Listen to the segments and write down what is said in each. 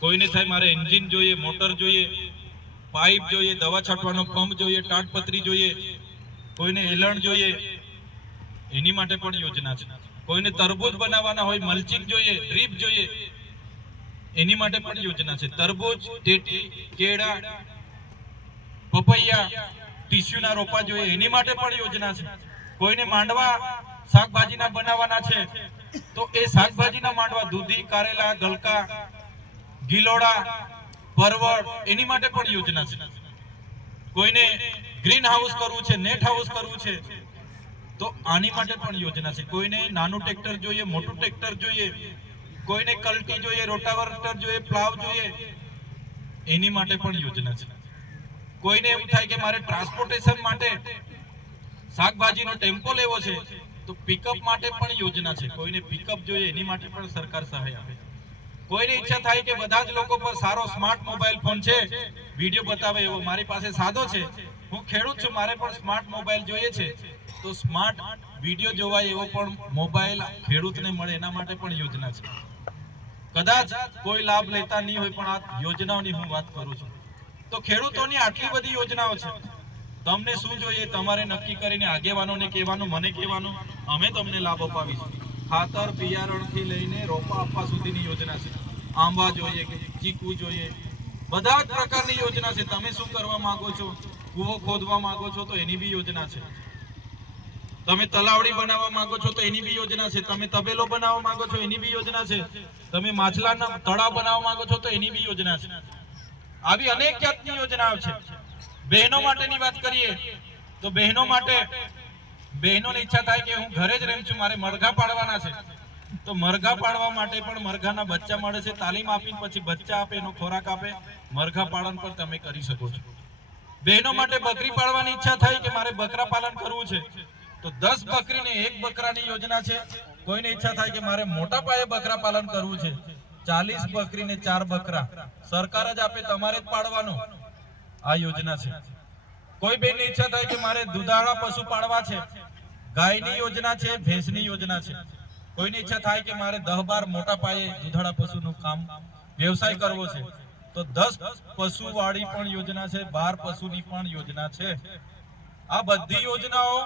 કોઈને સાહેબ, મારે એન્જિન જોઈએ, મોટર જોઈએ, પાઇપ જોઈએ, દવા છાંટવાનો પંપ જોઈએ તાટપત્રી જોઈએ, કોઈને એલણ જોઈએ, એની માટે પણ યોજના છે. કોઈને તરબૂચ બનાવવાના હોય, મલ્ચિંગ જોઈએ, ડ્રીપ જોઈએ, એની માટે પણ યોજના છે. તરબૂજ ટેટી, કેળા, પપૈયા, ટીસ્યુના રોપા જોઈએ, એની માટે પણ યોજના છે. કોઈને માંડવા શાકભાજીના બનાવવાના છે. તો એ શાકભાજીના માંડવા દૂધી, કારેલા, ગલકા, ગિલોડા, પરવળ એની માટે પણ યોજના છે. કોઈને ગ્રીન હાઉસ કરવું છે, નેટ હાઉસ કરવું છે, તો આની માટે પણ યોજના છે. કોઈને નાનું ટ્રેક્ટર જોઈએ, મોટું ટ્રેક્ટર જોઈએ, કોઈને કલ્ટી જોઈએ રોટાવર્ટર જોઈએ, પ્લાવ જોઈએ, એની માટે પણ યોજના છે. કોઈને એવું થાય કે મારે ટ્રાન્સપોર્ટેશન માટે શાકભાજીનો ટેમ્પો લેવો છે તો પિકઅપ માટે પણ યોજના છે. કોઈને પિકઅપ જોઈએ એની માટે પણ સરકાર સહાય આપે. કોઈને ઈચ્છા થાય કે બધા જ લોકો પર સારો સ્માર્ટ મોબાઈલ ફોન છે વીડિયો બતાવે એવો. મારી પાસે સાદો છે. હું ખેડૂત છું, મારે પણ સ્માર્ટ મોબાઈલ જોઈએ છે. તો સ્માર્ટ વીડિયો જોવાય એવો પણ મોબાઈલ ખેડૂતને મળે એના માટે પણ યોજના છે. કદાચ કોઈ લાભ લેતા નહીં હોય, પણ આ યોજનાઓની હું વાત કરું છું. તો ખેડૂતોની આટલી બધી યોજનાઓ છે. તમને શું જોઈએ? તમારે નક્કી કરીને આગેવાનોને કહેવાનું, મને કહેવાનું. અમે તમને લાભ અપાવીશું. ખાતર બિયારણથી લઈને રોપા આપવા સુધીની યોજના છે. આંબા જોઈએ કે ચીકુ જોઈએ. બધા જ પ્રકારની યોજના છે. તમે શું કરવા માંગો છો? કૂવો ખોદવા માંગો છો તો એની બી યોજના છે. તમે તલાવડી બનાવવા માંગો છો તો એની બી યોજના છે. તમે તબેલો બનાવવા માંગો છો, એની બી યોજના છે. તમે માછલાના તળાવ બનાવવા માંગો છો તો એની બી યોજના છે. આવી અનેક જાતની યોજનાઓ છે. બહેનો માટેની વાત કરીએ, તો બહેનો માટે બહેનોની ઈચ્છા થાય કે હું ઘરે જ રહી છું, મારે મરઘા પાડવાના છે. તો મરઘા પાડવા માટે પણ મરઘાના બચ્ચા મળે છે, તાલીમ આપીને પછી બચ્ચા આપે, એનો ખોરાક આપે, મરઘા પાલન પણ તમે કરી શકો છો. બહેનો માટે બકરી પાળવાની ઈચ્છા થાય કે મારે બકરા પાલન કરવું છે, તો દસ બકરીને એક બકરાની યોજના છે. કોઈને ઈચ્છા થાય કે મારે મોટા પાયે બકરા પાલન કરવું છે, ચાલીસ બકરીને ચાર બકરા. સરકાર જ આપે, તમારે જ પાડવાનું. આ યોજના છે. કોઈ બેનની ઈચ્છા થાય કે મારે દુધાળા પશુ પાળવા છે, ગાયની યોજના છે, ભેંસની યોજના છે. કોઈની ઈચ્છા થાય કે મારે દહ બાર મોટા પાયે દુધાળા પશુનું કામ, વ્યવસાય કરવો છે, તો દસ પશુ વાળી પણ યોજના છે, બાર પશુની પણ યોજના છે. આ બધી યોજનાઓ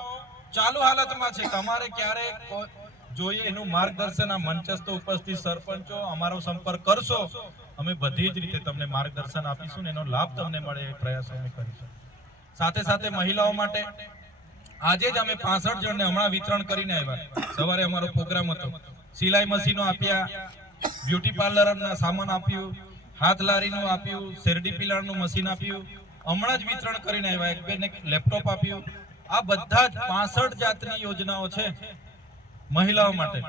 ચાલુ હાલતમાં છે. તમારે ક્યારે જોઈએ, એનું માર્ગદર્શન આ મંચસ્થ ઉપસ્થિત સરપંચો અમારો સંપર્ક કરશો. અમે બધી જ રીતે તમને માર્ગદર્શન આપીશું એનો લાભ તમને મળે એ પ્રયાસ અમે કરીશું. સાથે સાથે મહિલાઓ માટે આજે જ અમે પાસઠ જણને હમણાં વિતરણ કરીને આવ્યા. સવારે અમારો પ્રોગ્રામ હતો. સિલાઈ મશીનો આપ્યા, બ્યુટી પાર્લરના સામાન આપ્યું, હાથ લારીનું આપ્યું, શેરડી પિલાણનું મશીન આપ્યું. હમણાં જ વિતરણ કરીને આવ્યા. એક બેને લેપટોપ આપ્યું. આ બધા જ પાસઠ જાતની યોજનાઓ છે. મહિલાઓ માટે.